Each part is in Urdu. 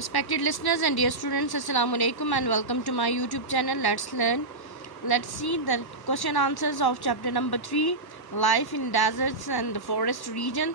Respected listeners and dear students, Assalamu alaikum and welcome to my YouTube channel. Let's learn. Let's see the question answers of chapter number 3, Life in Deserts and the Forest Region.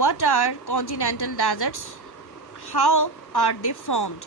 what are continental deserts? How are they formed?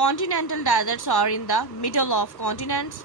Continental deserts are in the middle of continents.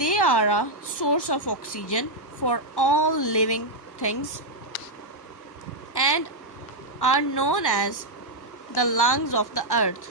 they are a source of oxygen for all living things and are known as the lungs of the earth.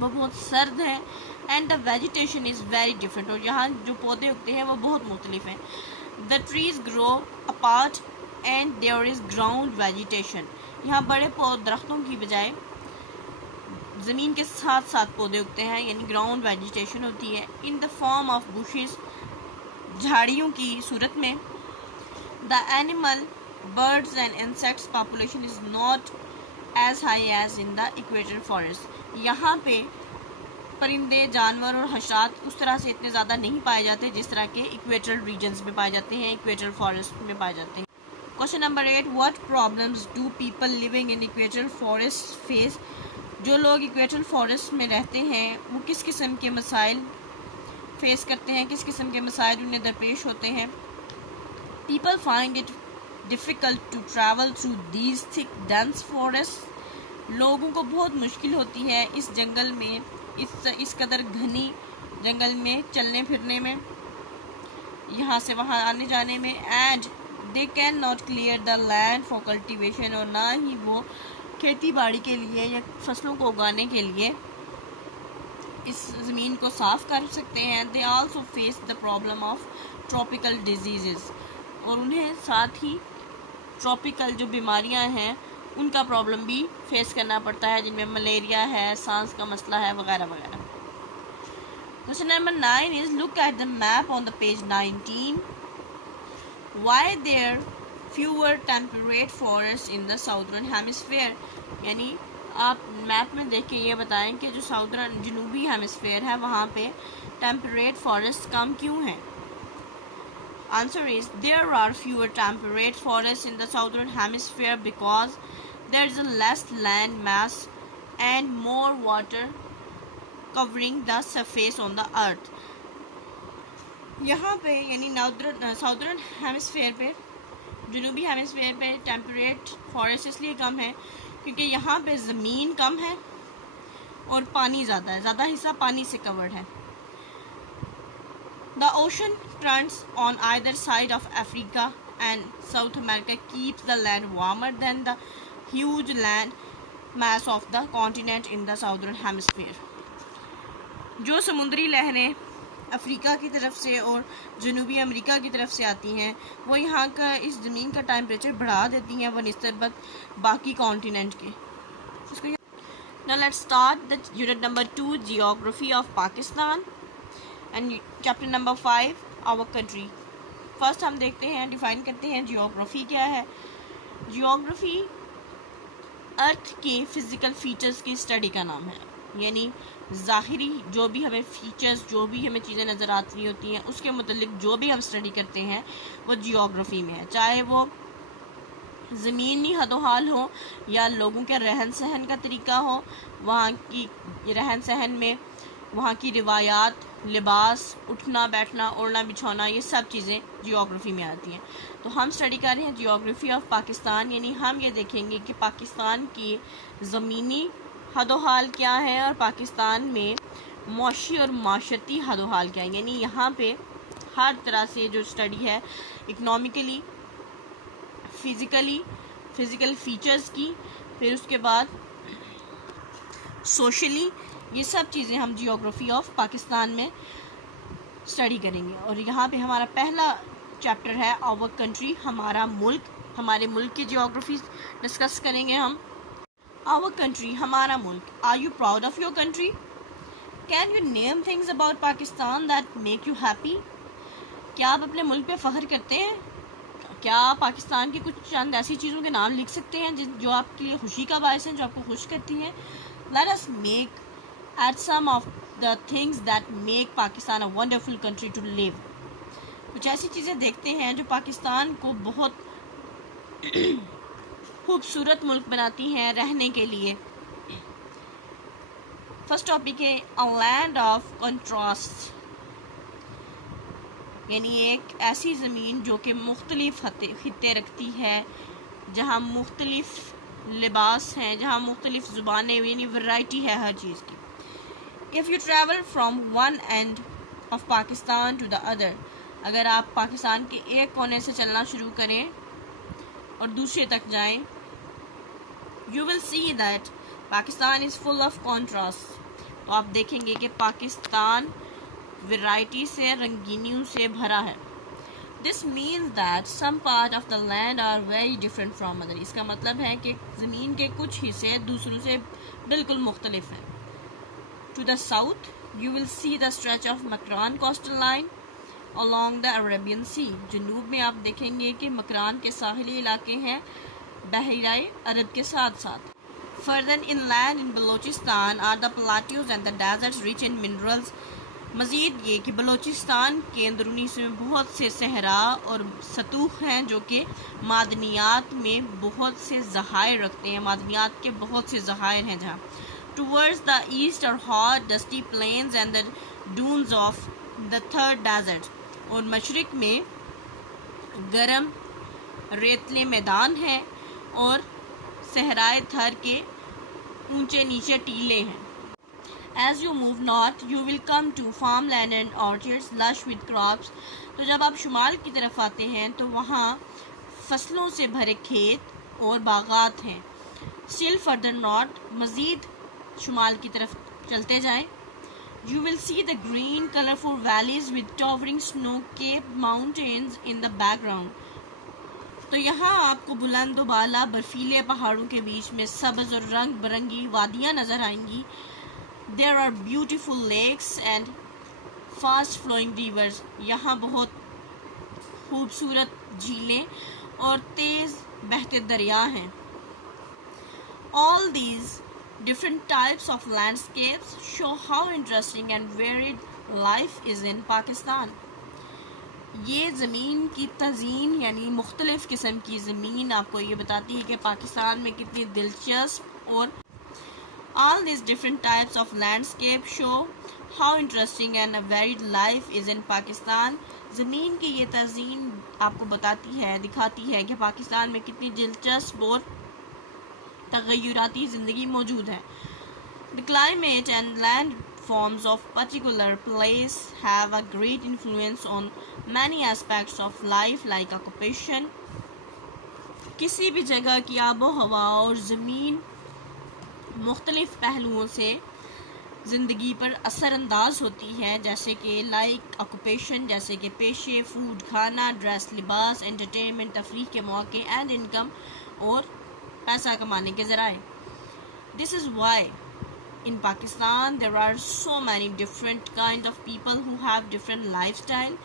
وہ بہت سرد ہے. And the vegetation is very different, اور یہاں جو پودے اگتے ہیں وہ بہت مختلف ہیں. The trees grow apart and there is ground vegetation. یہاں بڑے درختوں کی بجائے زمین کے ساتھ ساتھ پودے اگتے ہیں, یعنی گراؤنڈ ویجیٹیشن ہوتی ہے. In the form of bushes, جھاڑیوں کی صورت میں. The animal birds and insects population is not as high as in the equator forest. یہاں پہ پرندے, جانور اور حشرات اس طرح سے اتنے زیادہ نہیں پائے جاتے جس طرح کے ایکویٹر ریجنز میں پائے جاتے ہیں, ایکویٹر فارسٹ میں پائے جاتے ہیں. Question number 8, what problems do people living in equatorial forest face? جو لوگ ایکویٹر فارسٹ میں رہتے ہیں وہ کس قسم کے مسائل فیس کرتے ہیں, کس قسم کے مسائل انہیں درپیش ہوتے ہیں. People find it difficult to travel through these thick dense forests. لوگوں کو بہت مشکل ہوتی ہے اس جنگل میں, اس قدر گھنی جنگل میں چلنے پھرنے میں, یہاں سے وہاں آنے جانے میں. And they cannot clear the land for cultivation, اور نہ ہی وہ کھیتی باڑی کے لیے یا فصلوں کو اگانے کے لیے اس زمین کو صاف کر سکتے ہیں. they also face the problem of tropical diseases, اور انہیں ساتھ ہی ٹراپیکل جو بیماریاں ہیں ان کا پرابلم بھی فیس کرنا پڑتا ہے, جن میں ملیریا ہے, سانس کا مسئلہ ہے, وغیرہ وغیرہ. Question number 9 is look at the map on the page 19. Why there fewer temperate forests in the southern hemisphere? یعنی آپ میپ میں دیکھ کے یہ بتائیں کہ جو جنوبی ہیمسفیئر ہے وہاں پہ ٹیمپریٹ فارسٹ کم کیوں ہیں. Answer is there are fewer temperate forests in the southern hemisphere because there is a less land mass and more water covering the surface on the earth. یہاں پہ یعنی ساؤدرن ہیمسفیئر پہ, جنوبی ہیمسفیئر پہ ٹیمپریٹ فارسٹ اس لیے کم ہے کیونکہ یہاں پہ زمین کم ہے اور پانی زیادہ ہے, زیادہ حصہ پانی سے کورڈ ہے. The ocean currents on either side of Africa and South America keeps the land warmer than the huge land mass of the continent in the southern hemisphere. جو سمندری لہریں افریقہ کی طرف سے اور جنوبی امریکہ کی طرف سے آتی ہیں وہ یہاں کا اس زمین کا ٹیمپریچر بڑھا دیتی ہیں بنسبت باقی کانٹیننٹ کے. Now let's start the unit number 2, Geography of Pakistan, and chapter number 5, our country. First ہم دیکھتے ہیں, ڈیفائن کرتے ہیں جیوگرافی کیا ہے. جیوگرافی ارتھ کے فزیکل فیچرز کی اسٹڈی کا نام ہے, یعنی ظاہری جو بھی ہمیں فیچرز, جو بھی ہمیں چیزیں نظر آتی ہوتی ہیں اس کے متعلق جو بھی ہم اسٹڈی کرتے ہیں وہ جیوگرافی میں ہے, چاہے وہ زمینی حد و حال ہو یا لوگوں کے رہن سہن کا طریقہ ہو, وہاں کی رہن سہن میں وہاں کی روایات, لباس, اٹھنا بیٹھنا, اوڑھنا بچھونا, یہ سب چیزیں جیوگرافی میں آتی ہیں. تو ہم اسٹڈی کر رہے ہیں جیوگرافی آف پاکستان, یعنی ہم یہ دیکھیں گے کہ پاکستان کی زمینی حد و حال کیا ہے اور پاکستان میں معاشی اور معاشرتی حد و حال کیا ہے. یعنی یہاں پہ ہر طرح سے جو اسٹڈی ہے اکنامکلی, فزیکل فیچرز کی, پھر اس کے بعد سوشلی, یہ سب چیزیں ہم جیوگرافی آف پاکستان میں اسٹڈی کریں گے. اور یہاں پہ ہمارا پہلا چیپٹر ہے آور کنٹری, ہمارا ملک, ہمارے ملک کی جیوگرافی ڈسکس کریں گے ہم. آور کنٹری, ہمارا ملک. Are you proud of your country? Can you name things about Pakistan that make you happy? کیا آپ اپنے ملک پہ فخر کرتے ہیں؟ کیا آپ پاکستان کی کچھ چند ایسی چیزوں کے نام لکھ سکتے ہیں جو آپ کے لیے خوشی کا باعث ہیں, جو آپ کو خوش کرتی ہیں؟ Let us make at some of the things that make Pakistan a wonderful country to live. کچھ ایسی چیزیں دیکھتے ہیں جو پاکستان کو بہت خوبصورت ملک بناتی ہیں رہنے کے لیے. فرسٹ ٹاپک ہے a land of contrast, یعنی ایک ایسی زمین جو کہ مختلف خطے رکھتی ہے, جہاں مختلف لباس ہیں, جہاں مختلف زبانیں, یعنی ورائٹی ہے ہر چیز کی. If you travel from one end of Pakistan to the other, اگر آپ پاکستان کے ایک کونے سے چلنا شروع کریں اور دوسرے تک جائیں, you will see that Pakistan is full of contrast. تو آپ دیکھیں گے کہ پاکستان ویرائٹی سے، رنگینیوں سے بھرا ہے. This means that some part of the land are very different from other. اس کا مطلب ہے کہ زمین کے کچھ حصے دوسروں سے بالکل مختلف ہیں. To the south, you will see the stretch of Makran coastal line along the Arabian Sea. جنوب میں آپ دیکھیں گے کہ مکران کے ساحلی علاقے ہیں بحیرہ عرب کے ساتھ ساتھ. Further inland in Balochistan are the plateaus and the deserts rich in minerals. مزید یہ کہ بلوچستان کے اندرونی حصے میں بہت سے صحرا اور سطوح ہیں جو کہ معدنیات میں بہت سے ذخائر رکھتے ہیں، معدنیات کے بہت سے ذخائر ہیں جہاں. Towards the east are hot dusty plains and the dunes of the third desert. اور مشرق میں گرم ریتلے میدان ہیں اور صحرائے تھر کے اونچے نیچے ٹیلے ہیں. As you move north, you will come to farmland and orchards lush with crops. تو جب آپ شمال کی طرف آتے ہیں تو وہاں فصلوں سے بھرے کھیت اور باغات ہیں. Still further north, مزید شمال کی طرف چلتے جائیں. You will see the green colorful valleys with towering snow-capped mountains in the background. تو یہاں آپ کو بلند و بالا برفیلے پہاڑوں کے بیچ میں سبز اور رنگ برنگی وادیاں نظر آئیں گی. There are beautiful lakes and fast flowing rivers. یہاں بہت خوبصورت جھیلیں اور تیز بہتے دریا ہیں. All these different types of landscapes show how interesting and varied life is in Pakistan. یہ زمین کی تزئین یعنی مختلف قسم کی زمین آپ کو یہ بتاتی ہے کہ پاکستان میں کتنی دلچسپ اور all these different types of landscape show how interesting and varied life is in Pakistan. زمین کی یہ تزئین آپ کو بتاتی ہے، دکھاتی ہے کہ پاکستان میں کتنی دلچسپ اور تغیراتی زندگی موجود ہے. The climate and land forms of particular place have a great influence on many aspects of life like occupation. کسی بھی جگہ کی آب و ہوا اور زمین مختلف پہلوؤں سے زندگی پر اثر انداز ہوتی ہے، جیسے کہ لائک آکوپیشن جیسے کہ پیشے، فوڈ کھانا، ڈریس لباس، انٹرٹینمنٹ تفریح کے مواقع، اینڈ انکم اور پیسہ کمانے کے ذرائع. This is why in Pakistan there are so many different kind of people who have different lifestyle.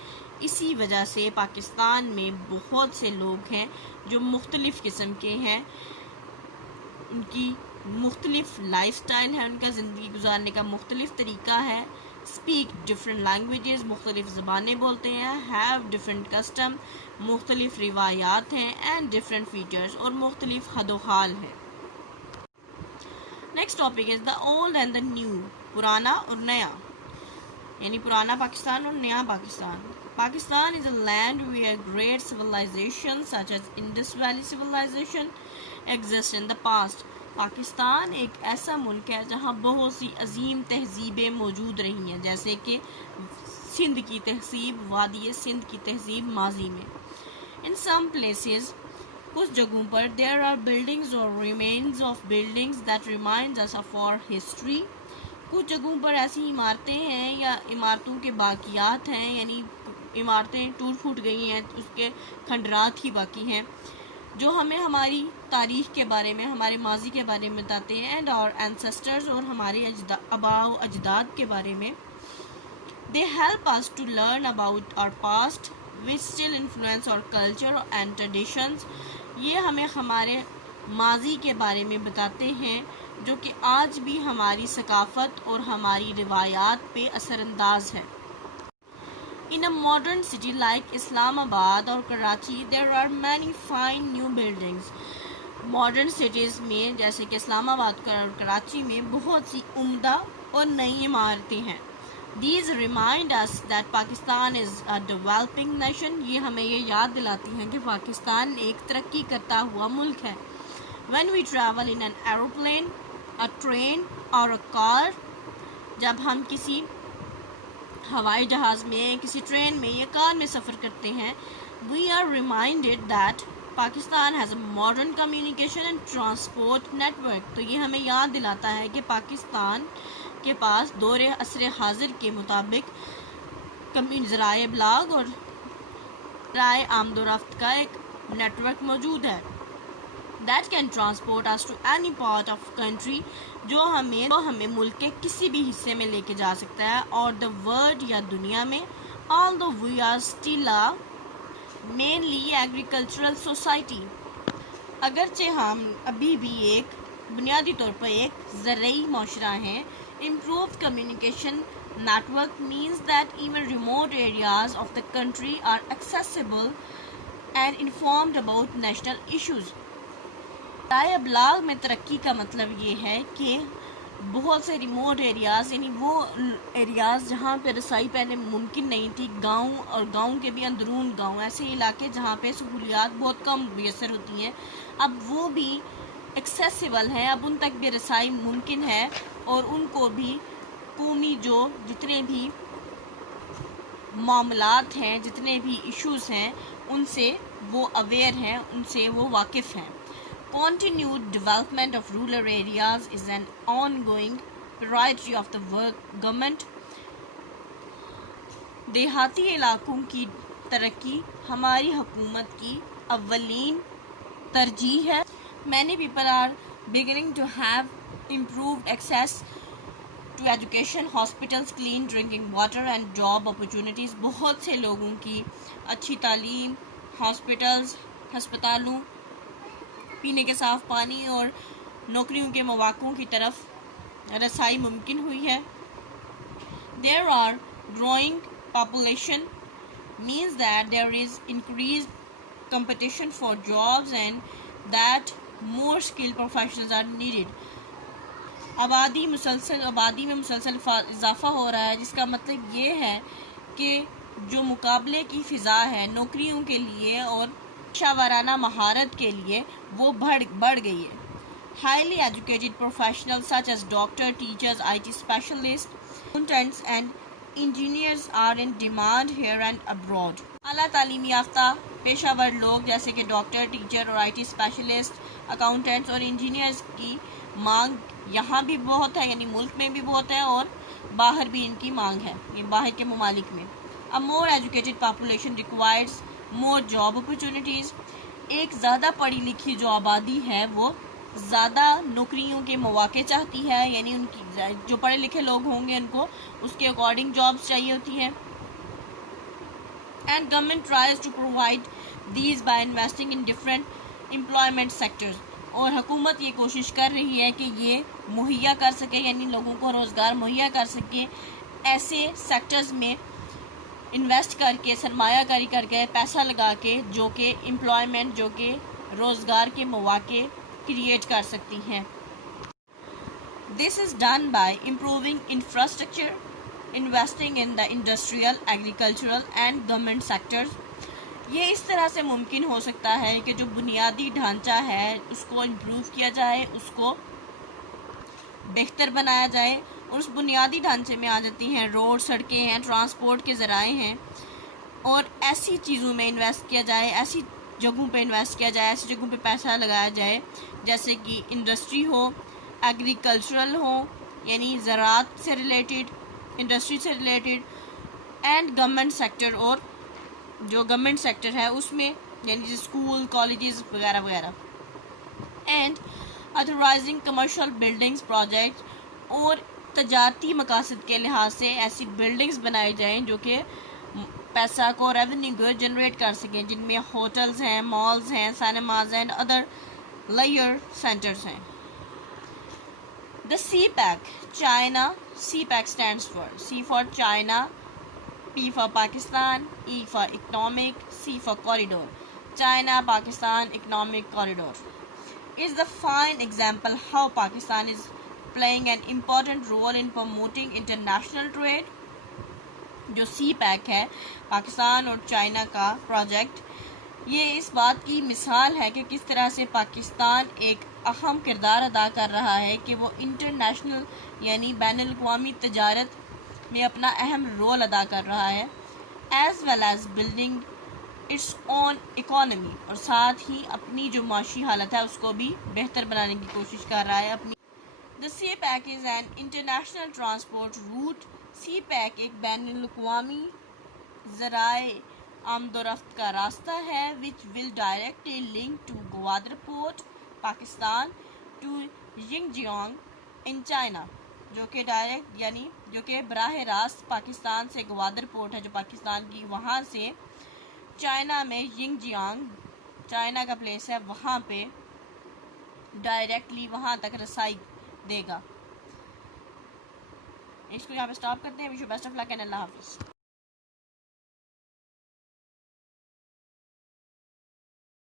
اسی وجہ سے پاکستان میں بہت سے لوگ ہیں جو مختلف قسم کے ہیں، ان کی مختلف لائف سٹائل ہے، ان کا زندگی گزارنے کا مختلف طریقہ ہے. اسپیک ڈفرینٹ لینگویجز، مختلف زبانیں بولتے ہیں. ہیو ڈفرینٹ کسٹم، مختلف روایات ہیں. اینڈ ڈفرینٹ فیچرز، اور مختلف حد و حال ہے. Next topic is the old and the new. پرانا اور نیا، یعنی پرانا پاکستان اور نیا Pakistan. Pakistan is a land where great civilizations such as Indus Valley civilization exist in the past. Pakistan ایک ایسا ملک ہے جہاں بہت سی عظیم تہذیبیں موجود رہی ہیں، جیسے کہ سندھ کی تہذیب، وادی سندھ کی تہذیب ماضی میں. In some places، کچھ جگہوں پر there are buildings or remains of buildings that reminds us of our history. کچھ جگہوں پر ایسی عمارتیں ہیں یا عمارتوں کے باقیات ہیں، یعنی عمارتیں ٹوٹ پھوٹ گئی ہیں، اس کے کھنڈرات ہی باقی ہیں، جو ہمیں ہماری تاریخ کے بارے میں، ہمارے ماضی کے بارے میں بتاتے ہیں. اینڈ اور اینسسٹرز، اور ہمارے آباء و اجداد کے بارے میں. They help us to learn about our past which still influence our culture and traditions. یہ ہمیں ہمارے ماضی کے بارے میں بتاتے ہیں جو کہ آج بھی ہماری ثقافت اور ہماری روایات پہ اثر انداز ہے. In a modern city like Islam Abad or Karachi, there are many fine new buildings. Modern cities میں جیسے کہ اسلام آباد اور کراچی میں بہت سی عمدہ اور نئی عمارتیں ہیں. These remind us that Pakistan is a developing nation. یہ ہمیں یہ یاد دلاتی ہیں کہ پاکستان ایک ترقی کرتا ہوا ملک ہے. When we travel in an aeroplane, a train or a car, جب ہم کسی ہوائی جہاز میں، کسی ٹرین میں یا کار میں سفر کرتے ہیں، we are reminded that Pakistan has a modern communication and transport network. تو یہ ہمیں یاد دلاتا ہے کہ پاکستان کے پاس دور عصر حاضر کے مطابق ذرائع ابلاغ اور رائے آمد و رفت کا ایک نیٹ ورک موجود ہے that can transport us to any part of country جو ہمیں ملک کے کسی بھی حصے میں لے کے جا سکتا ہے اور the world یا دنیا میں although we are still a mainly agricultural society اگرچہ ہم ابھی بھی ایک بنیادی طور پر ایک زرعی معاشرہ ہیں improved communication network means that even remote areas of the country are accessible and informed about national issues رائے ابلاغ میں ترقی کا مطلب یہ ہے کہ بہت سے ریموٹ ایریاز یعنی وہ ایریاز جہاں پہ رسائی پہلے ممکن نہیں تھی گاؤں اور گاؤں کے بھی اندرون گاؤں ایسے علاقے جہاں پہ سہولیات بہت کم میسر ہوتی ہیں اب وہ بھی ایکسیسیبل ہیں اب ان تک بھی رسائی ممکن ہے اور ان کو بھی قومی جو جتنے بھی معاملات ہیں جتنے بھی ایشوز ہیں ان سے وہ اویئر ہیں ان سے وہ واقف ہیں Continued development of rural areas is an ongoing priority of the government. دیہاتی علاقوں کی ترقی ہماری حکومت کی اولین ترجیح ہے. Many people are beginning to have improved access to education, hospitals, clean drinking water and job opportunities. بہت سے لوگوں کی اچھی تعلیم، ہسپتالوں، پینے کے صاف پانی اور نوکریوں کے مواقعوں کی طرف رسائی ممکن ہوئی ہے. There are growing population means that there is increased competition for jobs and that more skilled professionals are needed. آبادی میں مسلسل اضافہ ہو رہا ہے جس کا مطلب یہ ہے کہ جو مقابلے کی فضا ہے نوکریوں کے لیے اور پیشہ ورانہ مہارت کے لیے وہ بڑھ گئی ہے. Highly educated professionals such as doctors, teachers, IT specialists, accountants and engineers are in demand here and abroad. اعلیٰ تعلیم یافتہ پیشہ ور لوگ جیسے کہ ڈاکٹر، ٹیچر اور IT اسپیشلسٹ، اکاؤنٹنٹس اور انجینئرز کی مانگ یہاں بھی بہت ہے یعنی ملک میں بھی بہت ہے اور باہر بھی ان کی مانگ ہے یہ باہر کے ممالک میں. A more educated population requires more job opportunities. ایک زیادہ پڑھی لکھی جو آبادی ہے وہ زیادہ نوکریوں کے مواقع چاہتی ہے یعنی ان کی جو پڑھے لکھے لوگ ہوں گے ان کو اس کے اکارڈنگ جابس چاہیے ہوتی ہیں. And government tries to provide these by investing in different employment sectors. اور حکومت یہ کوشش کر رہی ہے کہ یہ مہیا کر سکے یعنی لوگوں کو روزگار مہیا کر سکے ایسے سیکٹرز میں انویسٹ کر کے سرمایہ کاری کر کے پیسہ لگا کے جو کہ امپلائمنٹ جو کہ روزگار کے مواقع کریٹ کر سکتی ہیں. This is done by improving infrastructure, investing in the industrial, agricultural and government sectors. یہ اس طرح سے ممکن ہو سکتا ہے کہ جو بنیادی ڈھانچہ ہے اس کو امپروو کیا جائے اس کو بہتر بنایا جائے اور اس بنیادی ڈھانچے میں آ جاتی ہیں روڈ، سڑکیں ہیں، ٹرانسپورٹ کے ذرائع ہیں اور ایسی چیزوں میں انویسٹ کیا جائے ایسی جگہوں پہ انویسٹ کیا جائے ایسی جگہوں پہ پیسہ لگایا جائے جیسے کہ انڈسٹری ہو، ایگریکلچرل ہو یعنی زراعت سے ریلیٹڈ، انڈسٹری سے ریلیٹڈ اینڈ گورنمنٹ سیکٹر اور جو گورنمنٹ سیکٹر ہے اس میں یعنی اسکول، کالجز وغیرہ وغیرہ. اینڈ اتھورائزنگ کمرشل بلڈنگز پروجیکٹ اور تجارتی مقاصد کے لحاظ سے ایسی بلڈنگز بنائی جائیں جو کہ پیسہ کو ریونیو کو جنریٹ کر سکیں جن میں ہوٹلز ہیں، مالز ہیں، cinemas and other layer centres ہیں. The CPEC, China, CPEC stands for C for China, P for Pakistan, E for Economic, C for Corridor. China Pakistan Economic Corridor is the fine example how Pakistan is playing an important role in promoting international trade. جو سی پیک ہے پاکستان اور چائنا کا پروجیکٹ یہ اس بات کی مثال ہے کہ کس طرح سے پاکستان ایک اہم کردار ادا کر رہا ہے کہ وہ انٹرنیشنل یعنی بین الاقوامی تجارت میں اپنا اہم رول ادا کر رہا ہے as well as building its own economy اور ساتھ ہی اپنی جو معاشی حالت ہے اس کو بھی بہتر بنانے کی کوشش کر رہا ہے اپنی The CPEC is an international transport route. CPEC ایک بین الاقوامی ذرائع آمد و رفت کا راستہ ہے which will directly link to Gwadar port Pakistan to Xinjiang in China، جو کہ ڈائریکٹ یعنی جو کہ براہ راست پاکستان سے گوادر پورٹ ہے جو پاکستان کی، وہاں سے چائنا میں ینگجیانگ چائنا کا پلیس ہے، وہاں پہ ڈائریکٹلی وہاں تک رسائی دے گا۔ اس کو یہاں پہ سٹاپ کرتے ہیں۔ Wish you best of luck and اللہ حافظ۔